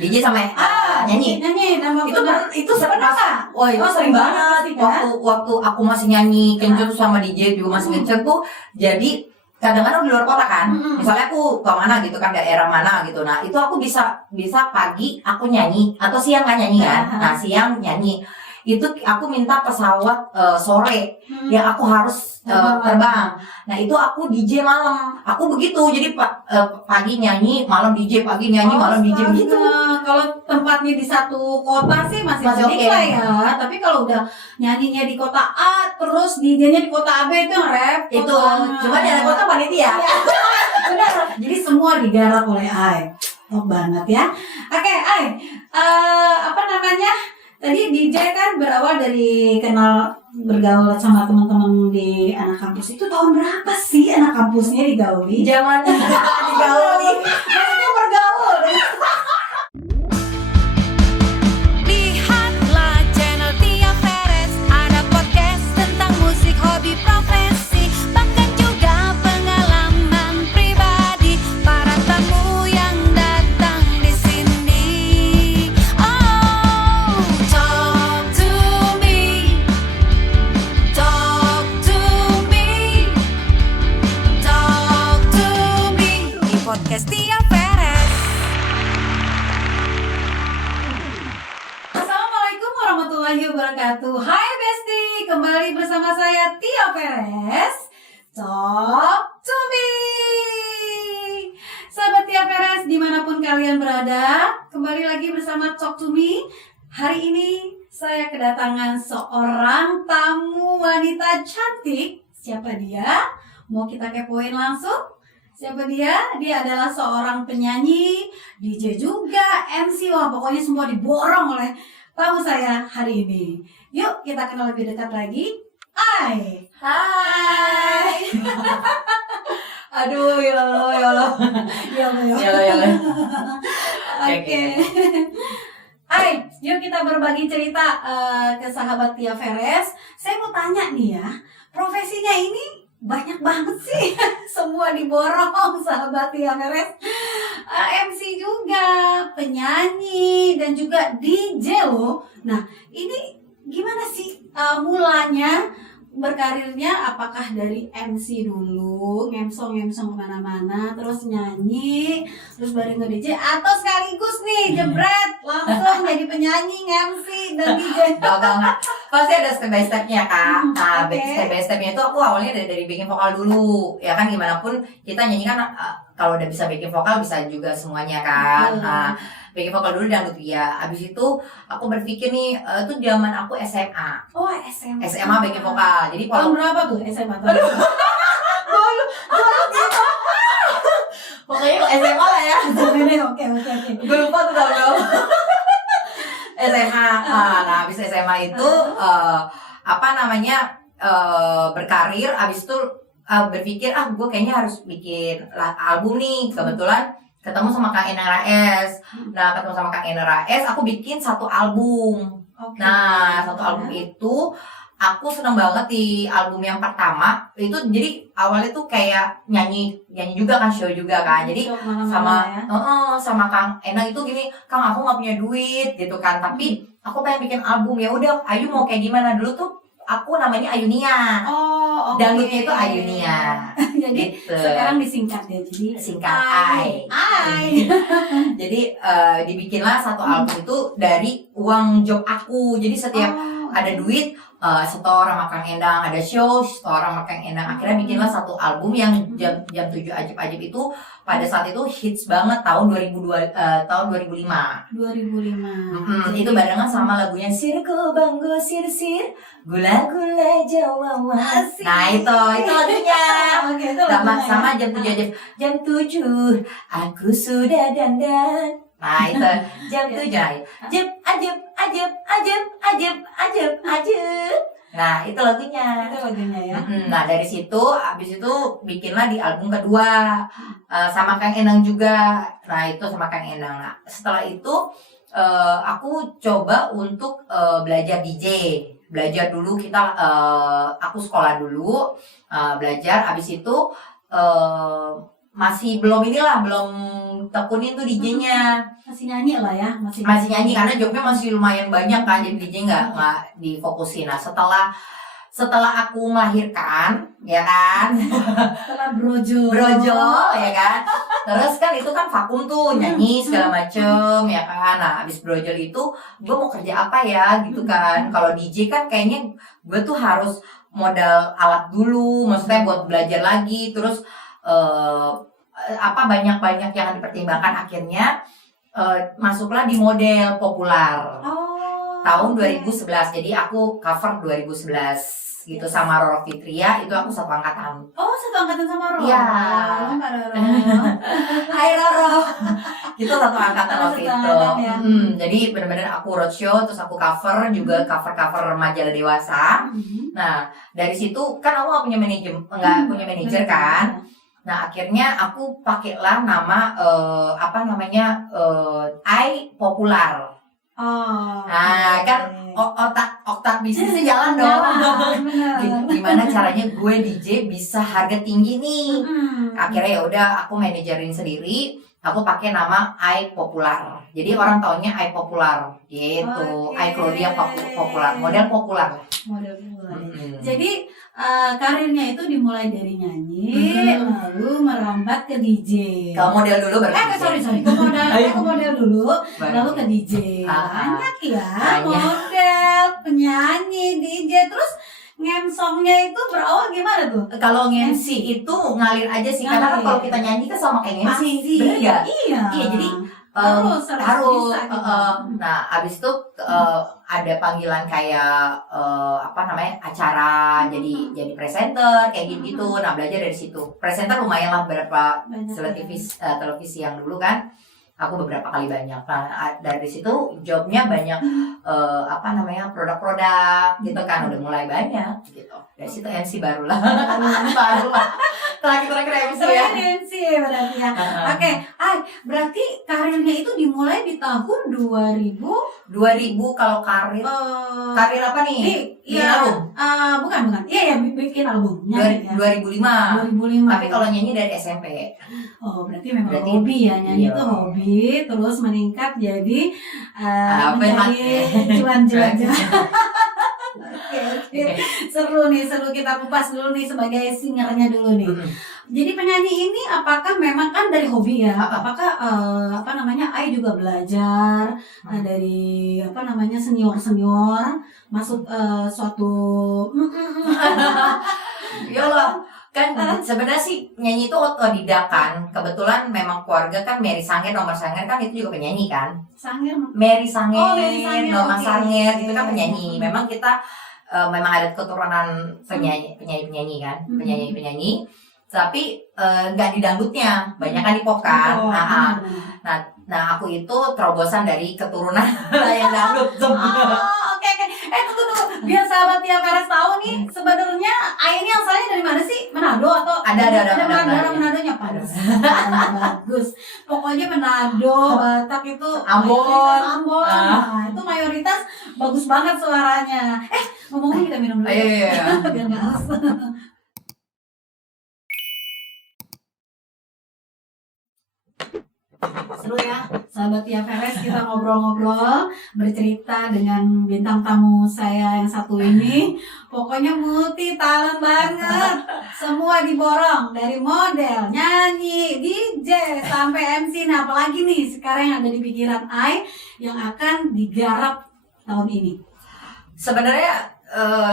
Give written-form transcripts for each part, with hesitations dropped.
DJ sama nyanyi. Nama Itu sering nggak? Wah itu sering banget. Waktu aku masih nyanyi kenceng sama DJ juga masih kenceng tuh. Jadi kadang-kadang di luar kota kan, misalnya aku ke mana gitu kan, daerah mana gitu. Nah itu aku bisa pagi aku nyanyi atau siang nggak nyanyi kan. Nah siang nyanyi itu aku minta pesawat sore yang aku harus terbang. Nah itu aku DJ malam. Aku begitu. Jadi pagi nyanyi, malam DJ, pagi nyanyi, malam DJ begitu. Kalau tempatnya di satu kota sih masih oke lah ya. Tapi kalau udah nyanyinya di kota A, terus DJ-nya di kota B itu repot. Itu cuma dari kota panitia. Benar. Jadi semua digarap oleh Ai. Top banget ya. Oke, Ai. Apa namanya? Tadi DJ kan berawal dari kenal bergaul sama teman-teman di anak kampus. Itu tahun berapa sih anak kampusnya digauli? Zaman digauli. Maksudnya bergaul. Lihatlah channel Tia Perez, ada podcast tentang musik, hobi, profesi, bahkan juga pengalaman pribadi para tamu yang datang di sini. Oh, talk to me, talk to me, talk to me di podcast Tia Perez. Assalamualaikum warahmatullahi wabarakatuh. Hai Besti, kembali bersama saya Tia Perez. Talk to me. Sahabat Tia Perez dimanapun kalian berada, kembali lagi bersama Talk to me. Hari ini saya kedatangan seorang tamu wanita cantik. Siapa dia? Mau kita kepoin langsung? Siapa dia? Dia adalah seorang penyanyi, DJ juga, MC. Wah, pokoknya semua diborong oleh tamu saya hari ini. Yuk kita kenal lebih dekat lagi. Ai. Hai. Aduh, ya Allah. Ya Oke. Hai, yuk kita berbagi cerita ke sahabat Tia Perez. Saya mau tanya nih ya, profesinya ini banyak banget sih. Semua diborong sahabat Tia Perez. MC juga, penyanyi, dan juga DJ loh. Nah, ini gimana sih mulanya berkarirnya? Apakah dari MC dulu, ngemsong kemana-mana, terus nyanyi, terus baru nge-DJ, atau sekaligus nih jebret langsung jadi penyanyi, MC, dan DJ? Enggak. Pasti ada step by stepnya Kak. Nah, Oke. step by stepnya itu aku awalnya dari bikin vokal dulu. Ya kan gimana pun kita nyanyi kan kalau udah bisa bikin vokal bisa juga semuanya kan. Nah, bikin vokal dulu dan ya. Abis itu aku berpikir nih itu zaman aku SMA. Oh, SMA. SMA bikin vokal. Jadi Tahun kalau berapa tuh SMA? Tahun pokoknya SMA lah ya. Oke. Gue lupa tuh tahun SMA. Nah, habis SMA itu berkarir. Habis itu berpikir gue kayaknya harus bikin album nih. Kebetulan ketemu sama Kang Enang Rais. Nah, ketemu sama Kang Enang Rais, aku bikin satu album. Oke. Nah, satu album itu aku seneng banget di album yang pertama. Itu jadi awalnya tuh kayak nyanyi juga kan, show juga kan. Jadi sama Kang Enang itu gini, Kang aku nggak punya duit gitu kan, tapi aku pengen bikin album. Ya udah, Ayu mau kayak gimana? Dulu tuh aku namanya Ayunia. Oh, oke. Dangdutnya itu Ayunia. Jadi gitu. sekarang disingkat ya, jadi Singkat Ai. Jadi dibikinlah satu album itu dari uang job aku. Jadi setiap ada duit setor sama Kang Endang, ada show setor sama Kang Endang. Akhirnya bikinlah satu album yang jam 7 ajib-ajib itu pada saat itu hits banget tahun 2005. 2005. Itu barengan sama lagunya Sirku Banggo Sir Gula-gula Jawa. Asik. Nah itu lagunya. Oke, itu Sama jam 7 ajib. Jam 7 aku sudah dandan. Nah itu jam 7 ajib. Nah itu lagunya. Itu lagunya ya. Nah dari situ abis itu bikinlah di album kedua sama Kang Enang juga. Nah itu sama Kang Enang. Nah setelah itu aku coba untuk belajar DJ. Belajar dulu aku sekolah dulu belajar. Abis itu masih belum inilah, belum tekunin tuh DJ-nya. Masih nyanyi lah ya, masih Nyanyi karena jobnya masih lumayan banyak kan, jadi DJ nggak difokusin. Nah setelah aku melahirkan, ya kan, setelah brojol ya kan, terus kan itu kan vakum tuh, nyanyi segala macem, ya kan. Nah abis brojol itu gue mau kerja apa ya gitu kan. Kalau DJ kan kayaknya gue tuh harus modal alat dulu, maksudnya buat belajar lagi, terus banyak yang dipertimbangkan. Akhirnya masuklah di model populer tahun 2011. Jadi aku cover 2011 gitu sama Roro Fitria, itu aku satu angkatan. Oh, satu angkatan sama Roro. Iya. Mbak Roro. Hai Roro. Itu satu angkatan Oh, waktu satu itu. angkatan ya. Jadi benar-benar aku roadshow, terus aku cover juga cover majalah dewasa. Nah dari situ kan aku nggak punya manajer kan. Nah akhirnya aku pakailah nama I Popular. Oh. Nah kan otak bisnisnya jalan dong. Gimana caranya gue DJ bisa harga tinggi nih? Akhirnya ya udah aku manajerin sendiri. Aku pakai nama I Popular. Jadi orang taunya I Popular gitu. I Claudia Popular, model populer. Jadi karirnya itu dimulai dari nyanyi, lalu merambat ke DJ. Ke model dulu baru. Sorry, ke model dulu, lalu ke DJ. Banyak ya, model, penyanyi, DJ, terus ngemsongnya itu berawal gimana tuh? Kalau nge-MC itu ngalir aja sih, karena kan kalau kita nyanyi kan sama kayak nge-MC, bener gak? Iya, jadi harus harus bisa, gitu. Nah abis itu ada panggilan kayak acara jadi presenter kayak gitu. Nah belajar dari situ. Presenter lumayan lah beberapa televisi yang dulu kan aku beberapa kali banyak. Nah dari situ jobnya banyak produk-produk gitu kan, udah mulai banyak gitu. Dari situ MC barulah terakhir MC ya. MC berarti ya. Oke, berarti karirnya itu dimulai di tahun 2000 kalau karir apa nih? Iya, album? bukan. Iya, bikin album. 2005. Tapi kalau nyanyi dari SMP. Oh, berarti memang hobi ya, nyanyi itu hobi, terus meningkat jadi menjadi cuan-cuan. Oke. Seru kita kupas dulu nih sebagai singernya dulu nih. Jadi penyanyi ini apakah memang kan dari hobi ya? Apakah Ai juga belajar dari senior masuk suatu Ya Allah, kan sebenarnya sih nyanyi itu otodidak kan. Kebetulan memang keluarga kan Mary Sanger, Norma Sanger kan itu juga penyanyi kan. Mary Sanger, Norma Sanger itu kan penyanyi. Memang kita memang ada keturunan penyanyi kan, penyanyi. Tapi nggak di dangdutnya, banyak kan di pop kan. Nah aku itu terobosan dari keturunan yang dangdut. Oke. Tunggu. Biar sahabat Tia Feres tahu nih, sebenarnya Ai ini asalnya dari mana sih? Manado atau ada Manadonya panas. Bagus. Pokoknya Manado, Batak itu Ambon. Nah, itu mayoritas bagus banget suaranya. Ngomongin kita minum dulu. Iya. Biar nggak haus. Seru ya, sahabat Tia Feres, kita ngobrol-ngobrol, bercerita dengan bintang tamu saya yang satu ini. Pokoknya multi talent banget, semua diborong, dari model, nyanyi, DJ, sampai MC. Nah apalagi nih sekarang yang ada di pikiran Ai yang akan digarap tahun ini? Sebenarnya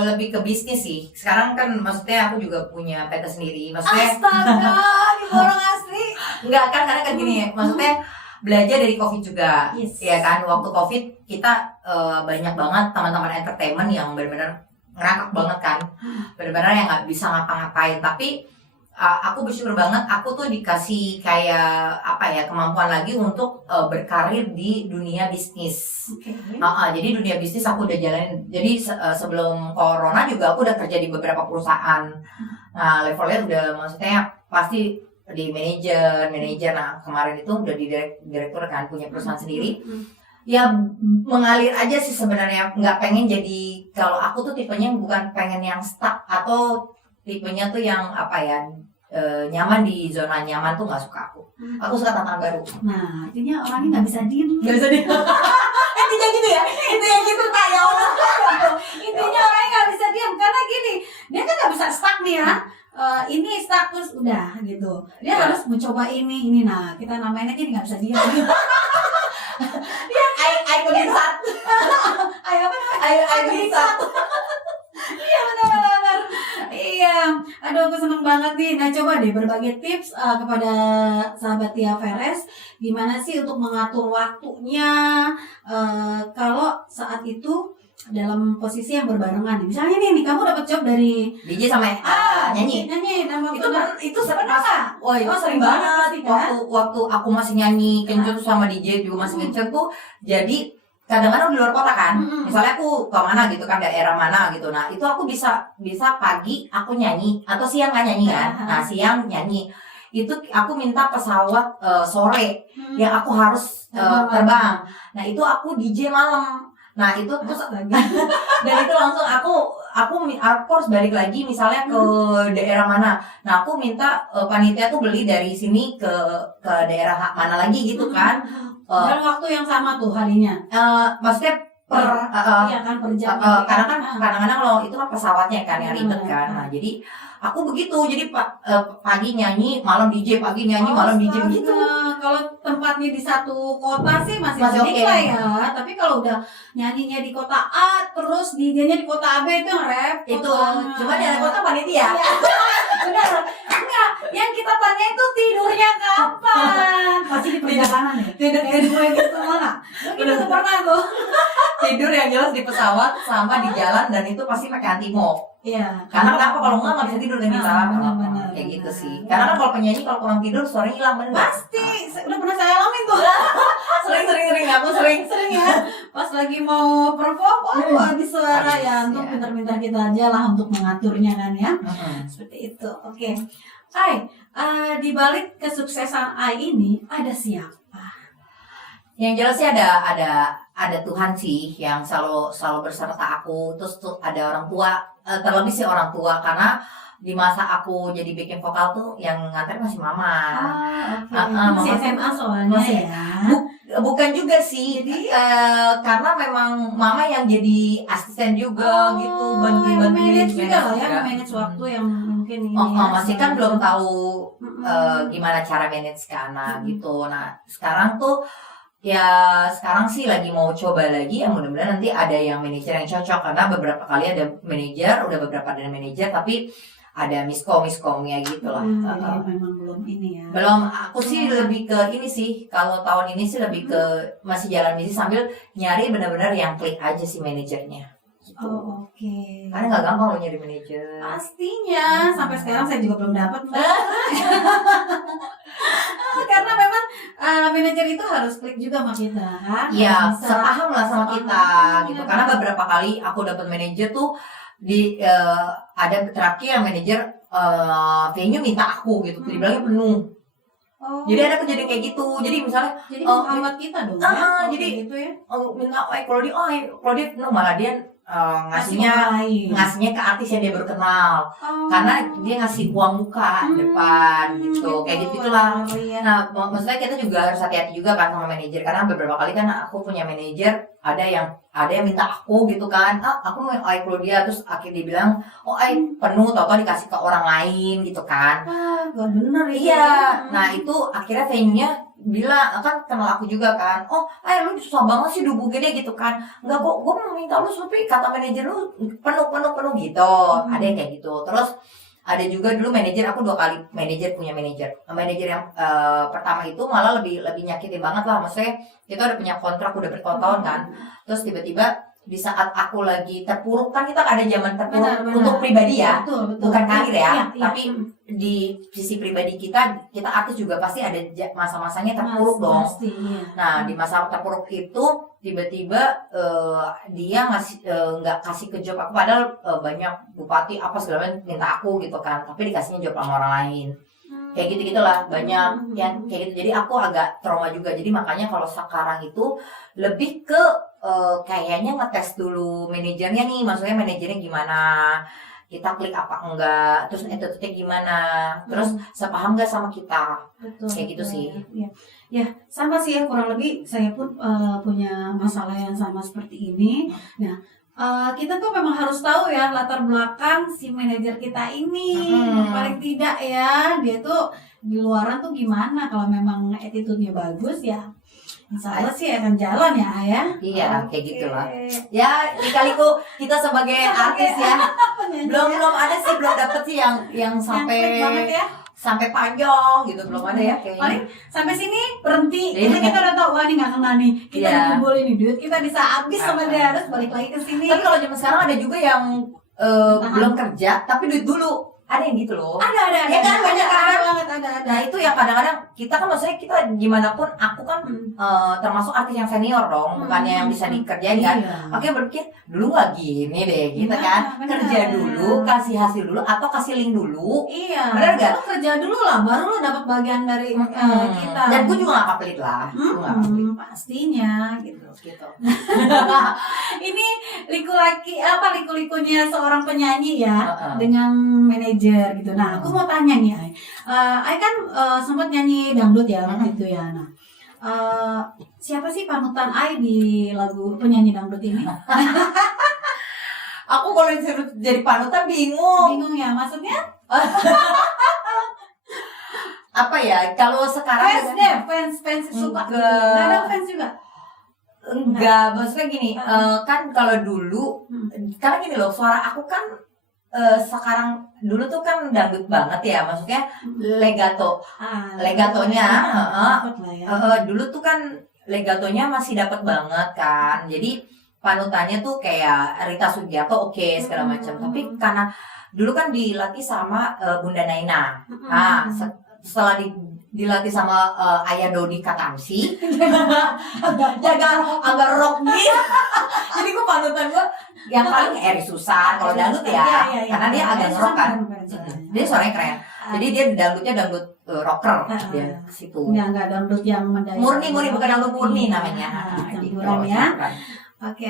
lebih ke bisnis sih. Sekarang kan maksudnya aku juga punya PT sendiri. Maksudnya astaga, diborong asli. Enggak kan, karena kan gini, maksudnya belajar dari COVID juga. Yes. Ya kan, waktu COVID kita banyak banget teman-teman entertainment yang benar-benar ngerangkak banget kan. Benar-benar yang nggak bisa ngapa-ngapain. Tapi aku bersyukur banget aku tuh dikasih kayak kemampuan lagi untuk berkarir di dunia bisnis. Jadi dunia bisnis aku udah jalanin. Jadi sebelum corona juga aku udah kerja di beberapa perusahaan. Nah levelnya udah maksudnya pasti di manajer. Nah kemarin itu udah di direktur kan, punya perusahaan sendiri. Ya mengalir aja sih sebenarnya. Nggak pengen jadi, kalau aku tuh tipenya bukan pengen yang stuck atau tipenya tuh yang nyaman di zona nyaman tuh nggak suka aku. Aku suka tantangan baru. Nah, artinya orangnya nggak bisa diem. Nggak bisa di. Intinya gitu ya. Intinya gitu kayak orang. Intinya orangnya nggak bisa diem karena gini, dia kan nggak bisa stuck nih ya. Ini stuck terus udah gitu. Dia harus mencoba ini. Nah, kita namainnya jadi nggak bisa diem. I couldn't start. Ayo apa? I couldn't start. Iya benar. Iya. Aduh, aku seneng banget nih. Nah, coba deh berbagi tips kepada sahabat Tia Veres, gimana sih untuk mengatur waktunya kalau saat itu dalam posisi yang berbarengan. Misalnya nih kamu dapat job dari DJ sama nyanyi. nama Itu sering pernah nggak? Wah, itu Oh, sering sering banget. banget kan? Waktu aku masih nyanyi kenceng sama DJ juga masih kenceng tuh. Jadi kadang-kadang di luar kota kan. Misalnya aku ke mana gitu kan, daerah mana gitu. Nah, itu aku bisa pagi aku nyanyi atau siang nggak nyanyi kan. Nah, siang nyanyi. Itu aku minta pesawat sore yang aku harus terbang. Nah, itu aku DJ malam. Nah, itu terus dan itu langsung aku harus balik lagi misalnya ke daerah mana. Nah, aku minta panitia tuh beli dari sini ke daerah mana lagi gitu kan. Dalam waktu yang sama tuh harinya. Maksudnya Iya kan per jam. karena kan kadang-kadang lo itu kan pesawatnya kan yang ribet kan. Nah, jadi aku begitu. Jadi pagi nyanyi, malam DJ, pagi nyanyi, malam DJ begitu. Kalau tempatnya di satu kota sih masih Masih oke oke. lah ya. Tapi kalau udah nyanyinya di kota A, terus DJ-nya di kota B itu yang repot. Itu banget. cuma di kota panitia. Benar. Enggak, yang kita tanya itu tidurnya kapan? Masih di perjalanan ya? Tidur Kayak gue gitu mana? Kita tuh pernah tuh. tidur yang jelas di pesawat sama di jalan, dan itu pasti pakai antimo. Iya. Karena kenapa kalau nggak bisa tidur kan kita. Benar-benar. Kayak gitu sih. Karena kan kalau penyanyi kalau kurang tidur suaranya hilang bener. Pasti, udah pernah saya alamin tuh. Sering aku sering. Sering ya. Pas lagi mau perform, habis suara Habis, ya. Untuk ya. pintar-pintar kita aja lah untuk mengaturnya kan ya. Seperti itu. Oke. Ai, di balik kesuksesan Ai ini ada siapa? Yang jelas sih ada Tuhan sih yang selalu berserta aku. Terus tuh ada orang tua, terlebih sih orang tua, karena di masa aku jadi backing vokal tuh yang nganter masih mama. Oke. Mama Masih SMA soalnya masih- ya. Bukan juga sih, karena memang mama yang jadi asisten juga gitu, bantuin manage juga lah ya, juga. manage waktu yang mungkin ini. Masih kan belum tahu gimana cara manage ke anak gitu. Nah, sekarang sih lagi mau coba lagi, ya mudah-mudahan nanti ada yang manajer yang cocok, karena beberapa kali ada manajer tapi ada miskomnya gitu lah. Jadi memang belum ini ya. Belum, aku sih lebih ke ini sih, kalau tahun ini sih lebih ke masih jalan bisnis sambil nyari benar-benar yang klik aja sih manajernya gitu. Oh, oke. Karena nggak gampang loh nyari manajer. Pastinya, sampai sekarang saya juga belum dapat. Karena memang manajer itu harus klik juga sama kita kan. Iya, Harus bisa- sepaham lah sama kita gitu. Karena beberapa kali aku dapat manajer tuh ada terakhir yang manajer venue minta aku gitu, dibilangnya penuh. Oh. Jadi ada kejadian kayak gitu. Jadi misalnya Jadi menghambat kita dong ya. kalau jadi- kayak gitu ya. minta kalau dia penuh, malah dia ngasihnya ke artis yang dia baru kenal. Karena dia ngasih uang muka depan gitu, kayak gitulah. Nah, maksudnya kita juga harus hati-hati juga kan sama manajer, karena beberapa kali kan aku punya manajer ada yang minta aku gitu kan, aku mau kalau dia, terus akhirnya dia bilang penuh, tau dikasih ke orang lain gitu kan. Gak bener itu. Iya, nah itu akhirnya venue-nya bilang, kan kenal aku juga kan, lu susah banget sih dihubungin dia gitu kan. Enggak kok, gue mau minta lu, tapi kata manajer lu penuh gitu. Ada yang kayak gitu. Terus ada juga dulu manajer, aku 2 kali punya manajer yang pertama itu malah lebih nyakitin banget lah. Maksudnya kita udah punya kontrak, udah bertahun-tahun kan, terus tiba-tiba di saat aku lagi terpuruk, kan kita ada zaman terpuruk Benar. untuk pribadi ya, Betul. bukan karir ya, Iya. tapi di sisi pribadi kita artis juga pasti ada masa-masanya terpuruk dong. Pasti, iya. Nah, di masa terpuruk itu tiba-tiba dia nggak kasih ke job aku, padahal banyak bupati apa segala macam minta aku gitu kan, tapi dikasihnya job sama orang lain. Kayak gitu-gitulah, banyak yang kayak gitu. Jadi aku agak trauma juga. Jadi makanya kalau sekarang itu lebih ke kayaknya ngetes dulu manajernya nih, maksudnya manajernya gimana. kita klik apa enggak, terus attitude-nya gimana, terus sepaham nggak sama kita. Betul, Kayak gitu sih. Ya, sama sih ya, kurang lebih saya pun punya masalah yang sama seperti ini. Nah, kita tuh memang harus tahu ya latar belakang si manajer kita ini. Paling tidak ya, dia tuh di luaran tuh gimana. Kalau memang attitude-nya bagus ya, insya Allah sih akan jalan ya, Ayah. Iya, kayak gitulah. Ya, kali-kali kita sebagai artis ya, belum ada sih, belum dapet sih yang sampai banget ya. sampai panjang gitu, belum ada ya kayaknya. Paling sampai sini berhenti. Iya. Kita udah tahu, wah ini nggak kena nih. Kita Iya. dikumpulin nih duit, kita bisa habis sama dia, harus balik lagi ke sini. Tapi kalau zaman sekarang ada juga yang belum kerja tapi duit dulu. Ada yang gitu loh. Ada. Ya kan, banyak kan? Ada banget, ada. Nah itu yang kadang-kadang kita kan, maksudnya kita gimana pun, aku kan termasuk artis yang senior dong, bukannya yang bisa dikerjain kan. Iya. Oke, berpikir dulu nggak gini deh, gitu Iya, kan. benar. Kerja dulu, kasih hasil dulu, atau kasih link dulu. Iya. Bener nggak? Lo kerja dulu lah, baru lo dapat bagian dari kita. Dan gue juga gak pelit lah. Gue nggak pelit. Pastinya gitu. Gitu. Ini liku-likunya seorang penyanyi ya, Heeh. dengan manajer gitu. Nah, aku mau tanya nih, Ai kan sempat nyanyi dangdut ya waktu itu ya. Nah, siapa sih panutan Ai di lagu penyanyi dangdut ini? Aku kalau disuruh jadi panutan bingung. Bingung ya, maksudnya? Apa ya? Kalau sekarang Fans suka. Enggak. Nggak ada fans juga. enggak, maksudnya gini, kan kalau dulu, karena gini loh, suara aku kan sekarang, dulu tuh kan dangdut banget ya, maksudnya legatonya, dapet lah ya. dulu tuh kan legatonya masih dapat banget kan, jadi panutannya tuh kayak Rita Sugiarto, oke, segala macam. Tapi karena dulu kan dilatih sama Bunda Naina, nah setelah dilatih sama Ayah Dodi Katamsi, agak rock gitu. Jadi gue panutan gue yang paling Eri Susan kalau dangdut ya, Iya. karena dia agak rock kan, Keren. dia suaranya keren. Jadi dia dangdutnya dangdut rocker dia ke situ. Nggak dangdut yang mendayu. Murni bukan dangdut murni namanya. Gitu. Campuran ya. Oke.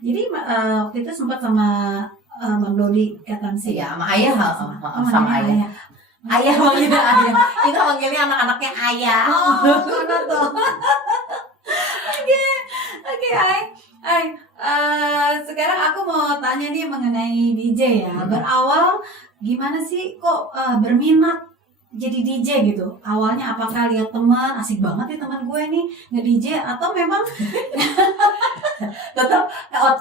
Jadi waktu itu sempat sama Bang Dodi Katamsi. Iya, sama ayah, sama namanya ayah. Ayah manggilnya ayah. Kita manggilnya anak-anaknya ayah. Oh, mana tuh? Oke, Ai. Sekarang aku mau tanya nih mengenai DJ ya. Berawal gimana sih kok berminat jadi DJ gitu? Awalnya apakah lihat teman, asik banget nih teman gue nih nge-DJ, atau memang Tetap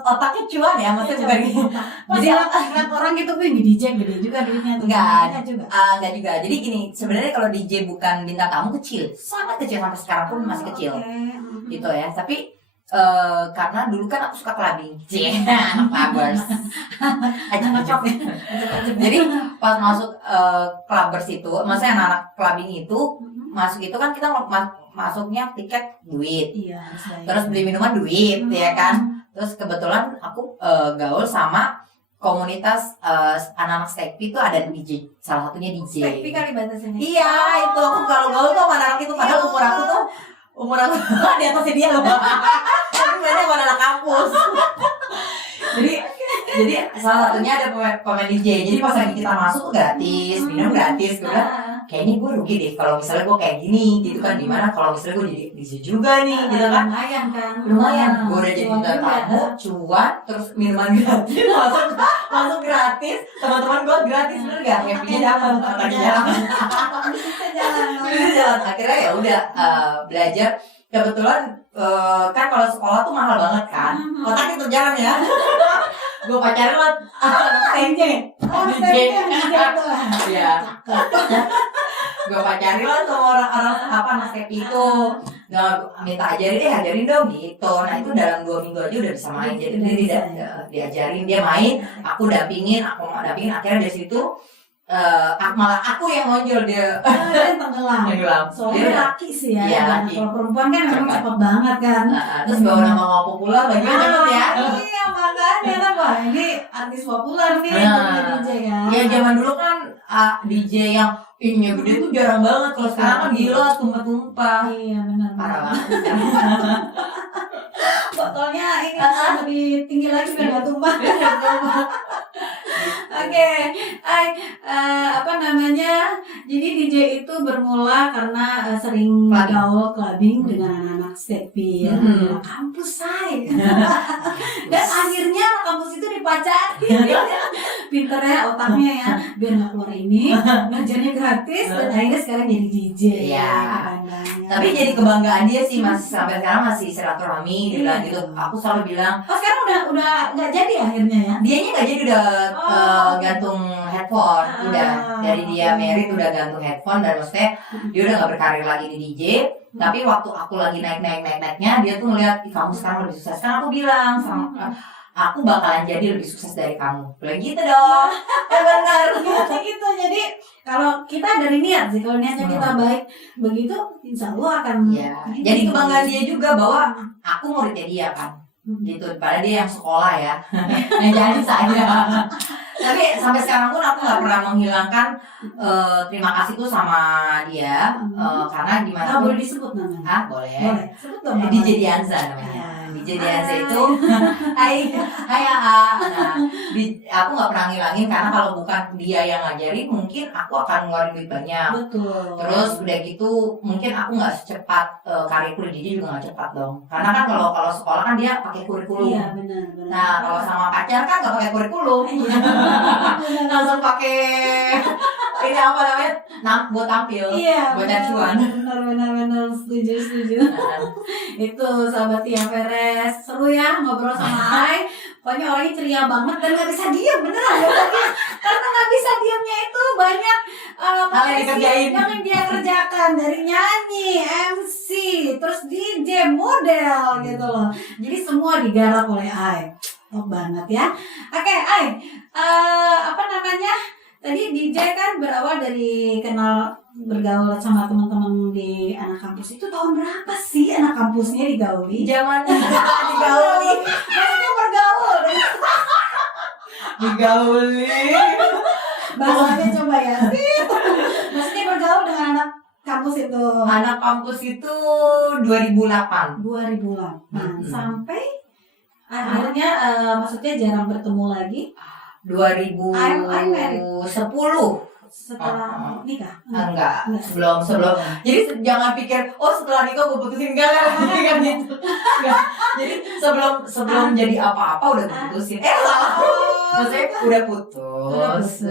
otaknya cuan ya, maksudnya bukan gitu. jadi lihat orang gitu, wih DJ gede juga duitnya tuh. Enggak juga. Enggak juga. Jadi gini, sebenarnya kalau DJ bukan bintang tamu kecil, sangat kecil, sampai sekarang pun masih kecil. Oke. Gitu ya. Tapi karena dulu kan aku suka clubbing. Anak clubbers. Ajak-ajak. Jadi pas masuk clubbers itu, maksudnya anak-anak clubbing itu masuk itu kan kita masuknya tiket duit. Iya, Terus beli minuman duit, ya kan. Terus kebetulan aku gaul sama komunitas anak-anak Stekpi itu ada DJ, salah satunya DJ. Stekpi kali batasnya. Iya, itu aku kalau gaul tuh sama anak itu, padahal umur aku di atasnya dia loh. Tapi banyak sama anak kampus. Jadi salah satunya ada pemain DJ. Jadi pas lagi kita masuk tuh gratis, minum gratis. Gue bilang, kayaknya gue rugi deh kalau misalnya gue kayak gini, gitu kan. Dimana kalau misalnya gue jadi DJ juga nih, gitu kan. Lumayan kan. Lumayan, gue udah jadi Cuan bintang juga. tamu, cuan, terus minuman gratis, masuk gratis, teman-teman gue gratis, bener gak? Happy-nya dapat, otaknya jalan. Bisa jalan. Bisa jalan. Akhirnya ya udah belajar. Kebetulan kan kalau sekolah tuh mahal banget kan, otaknya terjalan ya. Gue pacaran lah DJ. Oh, DJ. tuh. Iya. Gue pacarin lah sama orang-orang apa anak Stekpi itu. Nah, minta ajarin dong gitu. Nah itu dalam 2 minggu aja udah bisa main. Jadi dia diajarin, dia main, aku dampingin, akhirnya dari situ malah aku yang nonjol dia. Tenggelam. Soalnya laki sih ya. Iya, laki. Kalau perempuan kan memang cepet banget kan. Terus bawa nama populer lagi cepet ya. Iya, makanya lah, wah ini artis populer nih jadi DJ ya. Ya zaman dulu kan DJ yang ininya gede tuh jarang banget. Kalau sekarang kan gila tumpah-tumpah. Iya, benar. Parah banget. Botolnya ini lebih tinggi lagi biar nggak tumpah. Oke, apa namanya? Jadi DJ itu bermula karena sering gaul clubbing dengan anak-anak stepi ya, kampus saya. Dan akhirnya anak kampus itu dipacari. Pinter ya otaknya ya, biar nggak keluar ini, ngajarnya gratis dan akhirnya sekarang jadi DJ. Iya. Kebanggaannya. Tapi jadi kebanggaan dia sih masih sampai sekarang masih silaturahmi dia bilang gitu. Aku selalu bilang, Oh sekarang udah nggak jadi akhirnya ya? dianya nggak jadi udah gantung headphone, udah dari dia married udah gantung headphone dan maksudnya dia udah nggak berkarir lagi di DJ. Tapi waktu aku lagi naiknya dia tuh ngeliat, ih kamu sekarang lebih sukses. Kan aku bilang sama aku bakalan jadi lebih sukses dari kamu. Bilang gitu dong. Benar. Gitu. Jadi kalau kita dari niat sih, kalau niatnya kita baik begitu, insya Allah akan. Iya. Jadi kebanggaan dia juga bahwa aku muridnya dia kan. Gitu. Padahal dia yang sekolah ya. Yang jadi saya. Tapi sampai sekarang pun aku nggak pernah menghilangkan terima kasihku sama dia karena gimana pun Boleh disebut namanya? ah boleh. Boleh. Sebut dong. DJ Dianza namanya. Ya. DJ Dianza itu hai nah aku nggak pernah ngilangin karena kalau bukan dia yang ngajarin mungkin aku akan ngeluarin duit banyak. Betul. Terus udah gitu mungkin aku nggak secepat karirku di DJ juga nggak cepat dong. Karena kan kalau sekolah kan dia pakai kurikulum. Iya benar. Nah kalau sama pacar kan nggak pakai kurikulum. Iya. Langsung pakai ini apa namanya buat tampil. Iya. Buat acuan. Benar. Setuju. Itu sahabat Tia Perez, seru ya ngobrol sama Ai. Pokoknya orangnya ceria banget dan nggak bisa diam beneran ya. Karena nggak bisa diamnya itu banyak hal yang dikerjain yang dia kerjakan, dari nyanyi, MC, terus DJ, model gitu loh. Jadi semua digarap oleh Ai. Top banget ya. Oke, Ai, apa namanya? Tadi DJ kan berawal dari kenal bergaul sama teman-teman di anak kampus. Itu tahun berapa sih anak kampusnya digauli? zaman digauli Maksudnya bergaul. digauli Bahasanya coba ya. Maksudnya bergaul dengan anak kampus itu. anak kampus itu 2008 Sampai akhirnya maksudnya jarang bertemu lagi 2010 setelah nikah. enggak sebelum jadi jangan pikir setelah nikah gue putusin enggak kan gitu enggak. Jadi sebelum jadi apa-apa udah putusin salah maksudnya udah putus.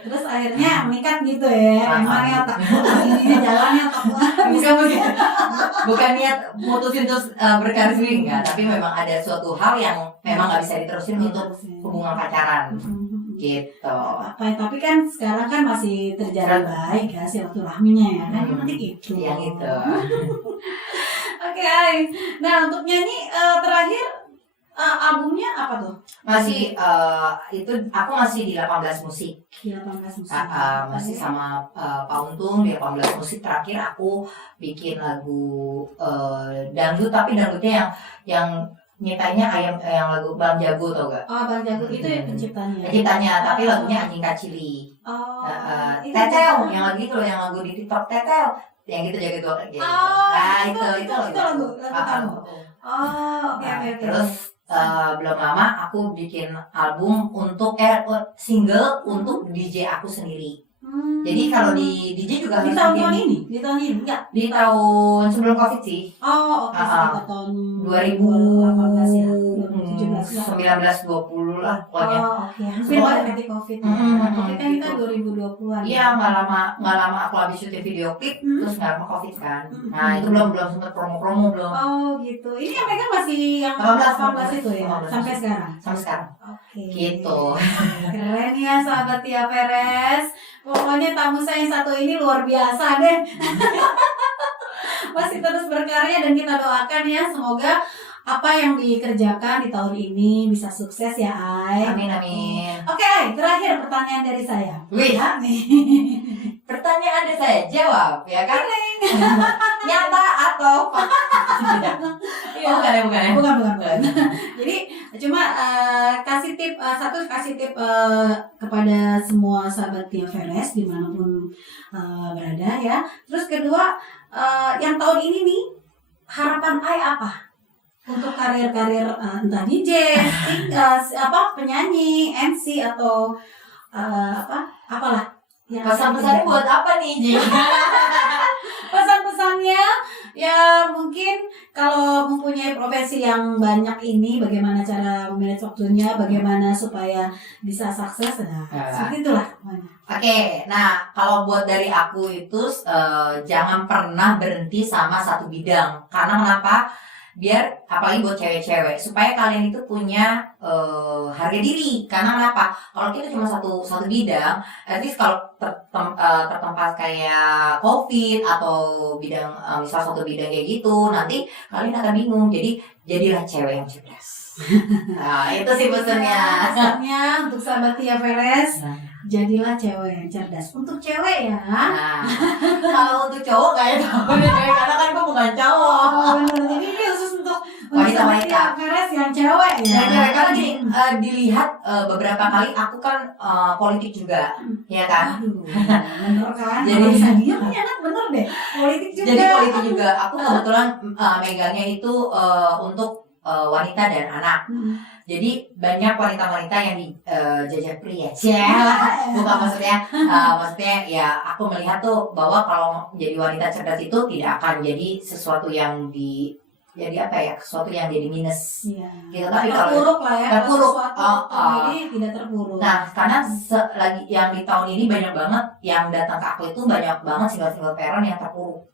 Terus akhirnya menikah gitu ya. Emangnya tak ini jalannya tak bukan niat putusin terus berkarir sendiri enggak, tapi memang ada suatu hal yang memang nggak bisa diterusin untuk hubungan pacaran gitu. Tapi kan sekarang kan masih terjalin baik ya silaturahminya ya kan nanti gitu. Yang itu. Oke, Ai. Nah untuk nyanyi terakhir albumnya apa tuh? Masih itu aku masih di 18 musik. Di 18 musik. Masih sama Pak Untung di 18 musik. Terakhir aku bikin lagu dangdut, tapi dangdutnya yang nyiptanya yang lagu Bang Jago tau gak? Oh Bang Jago itu yang penciptanya. Penciptanya, tapi lagunya Anjing Kacili. Tetel yang lagi itu loh, yang lagu di TikTok Tetel. Yang gitu jaga dua gitu. Itu lagu kamu. Oke. Terus belum lama aku bikin album untuk single untuk DJ aku sendiri. Jadi kalau di DJ juga di harus tahun ini? Di tahun ini enggak? Di tahun sebelum Covid sih. Oke, sekitar tahun 2018 ya. 2019 20 lah pokoknya. Oke. Hampir mendekati Covid. Covid kan kita 2020-an. Iya, nggak lama aku habis syuting video klip terus nggak lama Covid kan. Nah, itu belum sempet promo belum. Oh, gitu. Ini yang pegang masih yang 18 itu ya? Sampai sekarang? Oke. Gitu. Keren ya sahabat Tia Perez. Pokoknya tamu saya yang satu ini luar biasa deh. Masih terus berkarya dan kita doakan ya semoga apa yang dikerjakan di tahun ini bisa sukses ya Ai. Amin. Oke Ai, terakhir pertanyaan dari saya. Wih, pertanyaan dari saya jawab ya kan? Nyata atau bukan. Jadi cuma kasih tip kepada semua sahabat Tia Perez dimanapun berada ya. Terus kedua yang tahun ini nih harapan Ai apa? untuk karir-karir entah DJ, penyanyi, MC atau apalah yang Pesan-pesannya buat apa nih, Ji? pesan-pesannya ya mungkin kalau mempunyai profesi yang banyak ini bagaimana cara memanage waktunya, bagaimana supaya bisa sukses, seperti itulah. Oke, nah kalau buat dari aku itu jangan pernah berhenti sama satu bidang. Karena kenapa? Biar apalagi buat cewek-cewek supaya kalian itu punya harga diri. Karena kenapa? Kalau kita cuma satu bidang, at least kalau tertempat kayak COVID atau bidang misal satu bidang kayak gitu, nanti kalian akan bingung. Jadi jadilah cewek yang cerdas. Nah, itu sih pesannya. Pesannya untuk sahabat Tia Veres, jadilah cewek yang cerdas. Untuk cewek ya. Nah, kalau untuk cowok kayak tahu deh, karena kan gue bukan cowok. Jadi ini khusus untuk Wanita-wanita. Tia Veres yang cewek ya. Yang cewek karena gini, dilihat beberapa kali aku kan politik juga, ya kan? Aduh, bener kan? Jadi- Kalau bisa diem ini anak bener deh. Politik juga. Jadi politik juga, aku kebetulan megangnya itu untuk wanita dan anak. Jadi banyak wanita-wanita yang di jajah pria, bukan maksudnya ya aku melihat tuh bahwa kalau jadi wanita cerdas itu tidak akan jadi sesuatu yang jadi apa ya, sesuatu yang jadi minus. Iya. Gitu, tapi Tidak kalau terpuruk lah ya. terpuruk, Sesuatu terjadi tidak terpuruk. Nah, karena lagi yang di tahun ini banyak banget yang datang ke aku itu banyak banget single parent yang terpuruk,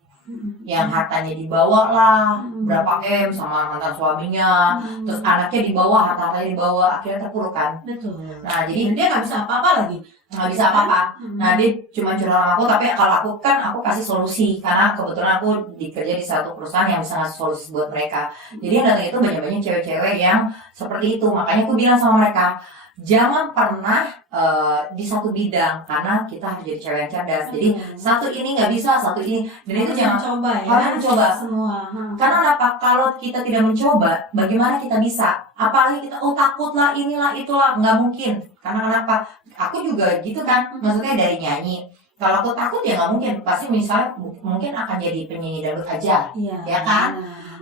yang hartanya dibawa lah berapa M sama mantan suaminya, terus anaknya dibawa, hartanya dibawa, akhirnya terpuruk kan. Betul. Nah, jadi Dan dia nggak bisa apa-apa lagi. nggak bisa apa-apa. Nah, dia cuma curhat sama aku, tapi kalau aku kasih solusi karena kebetulan aku dikerja di satu perusahaan yang bisa ngasih solusi buat mereka. Jadi yang datang itu banyak-banyak cewek-cewek yang seperti itu. Makanya aku bilang sama mereka, jangan pernah di satu bidang karena kita harus jadi cewek yang cerdas. Jadi satu ini nggak bisa, satu ini, dan itu jangan coba ya. harus mencoba. Semua. Karena apa? Kalau kita tidak mencoba, bagaimana kita bisa? Apalagi kita takut lah, inilah, itulah, nggak mungkin. Karena kenapa? Aku juga gitu kan, maksudnya dari nyanyi. Kalau aku takut ya nggak mungkin. Pasti misalnya mungkin akan jadi penyanyi dangdut aja, Iya. ya kan?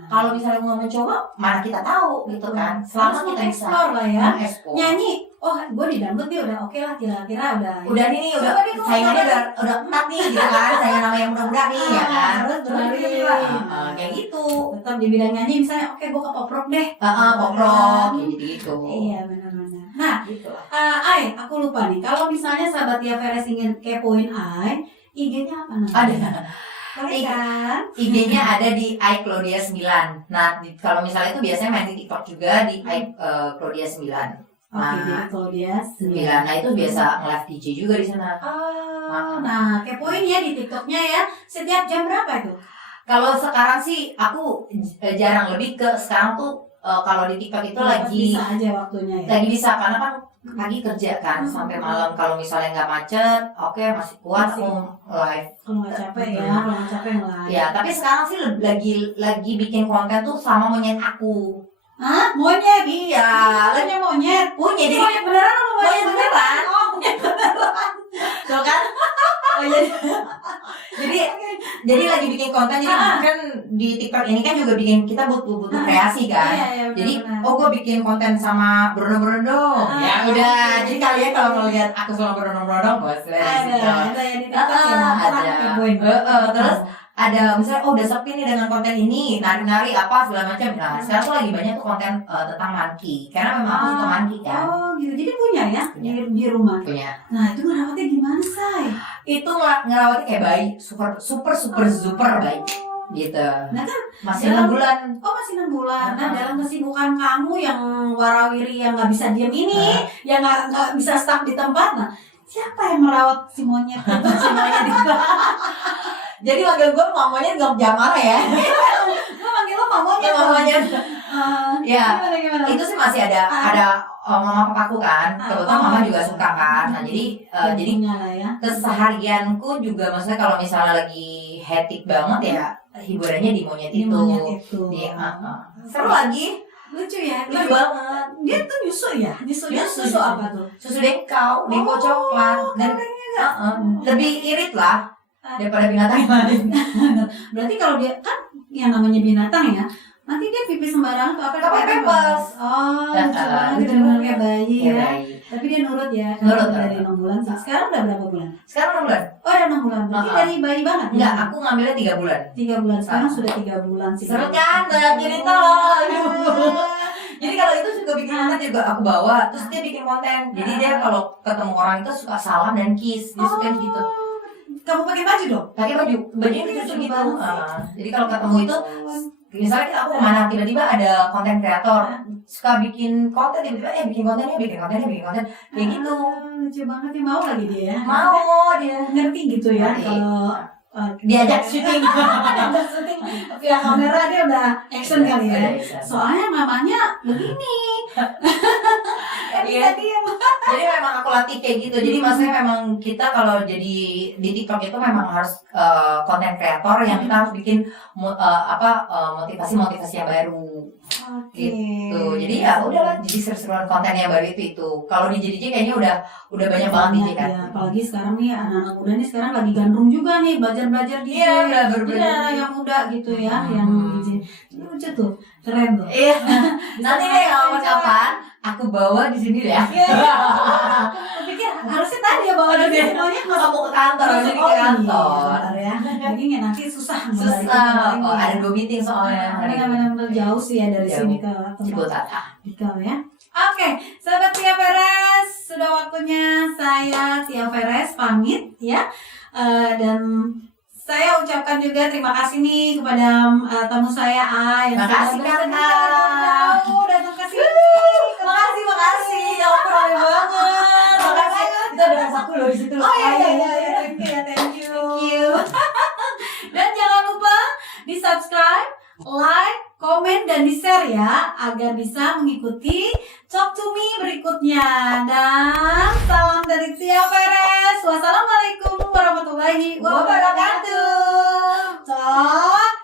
Kalau misalnya mau mencoba, mana kita tahu gitu kan? Selama kita bisa explore lah ya. explore. Nyanyi, oh gue di dangdut nih udah oke lah, kira-kira udah. Udah nih, udah Coba deh, kamu saingannya coba udah ketat nih gitu kan, saingan nama yang muda-muda nih ya kan. Terus berlari. Kayak gitu. Tetap di bidang nyanyi misalnya, oke gue ke pop rock deh. Pop rock gitu. Iya benar-benar. Nah, Gitu lah. Ai, aku lupa nih. Kalau misalnya sahabat Tia Veres ingin kepoin Ai, IG-nya apa namanya? Ada. Boleh kan? IG-nya ada di Claudia 9. Nah, kalau misalnya itu biasanya main di TikTok juga di Claudia 9. Oke, jadi Claudia 9. Nah, itu biasa nge-live DJ juga di sana. Nah, kepoin ya di TikToknya ya. Setiap jam berapa itu? Kalau sekarang sih aku jarang, lebih ke sekarang tuh kalau di TikTok itu lagi bisa aja waktunya ya. lagi bisa karena kan pagi kerja kan sampai malam. Kalau misalnya nggak macet, oke masih kuat Masih. aku live. Kalau nggak capek ya, kalau nggak capek nge-live. Ya, tapi sekarang sih lagi bikin konten tuh sama monyet aku. Hah? Monyet? Iya, Punya monyet? punya Ini jadi monyet beneran apa monyet beneran. Oh, monyet beneran. Tuh kan? Oh, jadi lagi bikin konten, jadi kan di TikTok ini kan juga bikin kita butuh kreasi kan. Iya, Jadi benar-benar. gue bikin konten sama Bruno dong. Ya udah, jadi kalian kalau ngeliat aku sama Bruno dong, bos ada yang di TikTok ya. ada. Kepoin. Terus ada misalnya udah sepi nih dengan konten ini, nari-nari apa segala macam. Nah, sekarang tuh lagi banyak tuh konten tentang monkey. Karena memang aku suka monkey kan. Oh gitu, jadi punya ya Punya. di rumah. Punya. Nah itu ngerawatnya gimana say? Itu ngerawatnya kayak bayi, super baik gitu. Nah kan Masih 6 bulan. oh masih 6 bulan. Nah dalam kesibukan kamu yang warawiri yang nggak bisa diem ini, yang nggak bisa stuck di tempat, nah siapa yang merawat si monyet itu? Si monyet itu. Jadi manggil gue mamanya nggak jangan marah ya. Gue manggil lo mamanya. Mamanya. Ya. Gimana? Itu sih masih ada mama papaku kan. Kebetulan mama juga suka kan. Nah, jadi punya lah ya. keseharianku juga maksudnya kalau misalnya lagi hectic banget ya hiburannya di monyet Di itu. monyet itu. Iya, seru lagi. Lucu ya. Lucu banget. Dia tuh nyusu ya? Nyusunya Nyusu. susu apa tuh? Susu dengkau coklat dan lebih irit lah daripada binatang yang lain. Berarti kalau dia kan yang namanya binatang ya, Nanti dia pipis sembarangan atau apa? Pakai pampers. Oh, Ya, lucu banget, lucu benar-benar banget. kayak bayi Kayak ya. bayi. Tapi dia nurut ya, Nurut, dari nurut. 6 bulan sih. Sekarang udah berapa bulan? Sekarang 6 bulan? Oh, udah 6 bulan. Berarti Uh-uh. dari bayi banget. Enggak, ya? aku ngambilnya 3 bulan. 3 bulan. Sekarang sudah 3 bulan sih. Seru kan? Banyak cerita. Jadi kalau itu juga bikin konten juga aku bawa, terus dia bikin konten. Jadi dia kalau ketemu orang itu suka salam dan kiss, dia suka gitu. Kamu pakai baju dong? Pakai bajunya itu lucu gitu. Jadi kalau ketemu itu, misalnya kita aku kemana tiba-tiba ada konten kreator suka bikin konten tiba-tiba bikin konten kayak gitu. Lucu banget ya, mau lagi dia ya. Mau dia Ngerti gitu ya Ngerti. kalau diajak syuting. diajak syuting via kamera dia udah action kali ya. Udah action. Soalnya mamanya begini. Iya. Jadi memang aku latih kayak gitu. Jadi maksudnya memang kita kalau jadi di TikTok itu memang harus konten kreator yang kita harus bikin motivasi yang baru. Oke. Gitu. Jadi ya udahlah, jadi seru-seruan konten yang baru itu. Kalau di JDJ kayaknya udah banyak banget DJ kan. Ya, apalagi sekarang nih anak-anak muda nih sekarang lagi gandrung juga nih belajar DJ. Iya, udah Jadi berbeda. ada yang muda gitu ya, yang DJ. Ini lucu tuh, keren tuh. Iya. Nanti deh kapan aku bawa di sini ya. Iya. Aku pikir harusnya tadi ya bawa di sini, maunya Aku ke kantor, jadi ke kantor. Bentar ya. Jadi nanti susah. Susah. Oh, ada 2 meeting soalnya. Benar-benar jauh sih ya dari Jauh. sini ke tempat Ciputat. Dikau ya. Oke, sahabat Tia Perez, sudah waktunya saya Tia Perez pamit ya. Dan saya ucapkan juga terima kasih nih kepada tamu saya yang Makasih, sudah bersedia Kakak. jauh datang ke sini. Makasih. Ya Allah, ramai banget. Makasih. Kita ada masak loh di situ. Oh iya, thank you ya, thank you. Dan jangan lupa di subscribe, like, komen, dan di share ya agar bisa mengikuti Talk to Me berikutnya. Dan salam dari Tia Perez. Wassalamualaikum warahmatullahi wabarakatuh. Talk